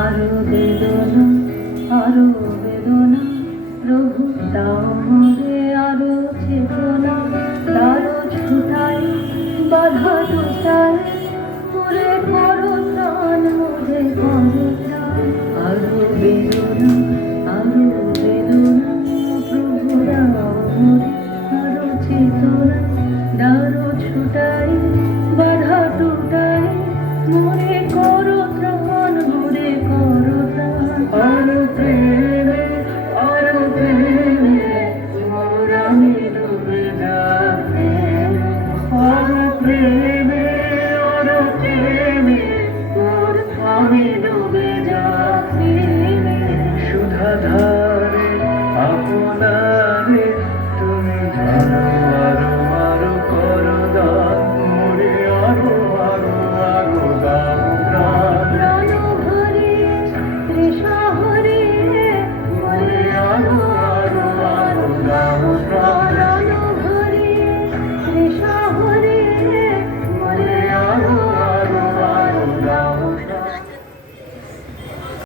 আরো বেদনা আরো বেদনা প্রভু দাও মোরে আরো চেতনা দারো ছুটাই বাধা টুটাই মোরে করো প্রাণ মোরে করো প্রাণ আরো বেদনা প্রভু দাও মোরে আরো চেতনা দারো ছুটাই বাধা টুটাই মোরে করো প্রাণ মোরে করো প্রাণ আরো প্রেমে মোর আমি ডুবে যাবে আরো প্রেমে মোর আমি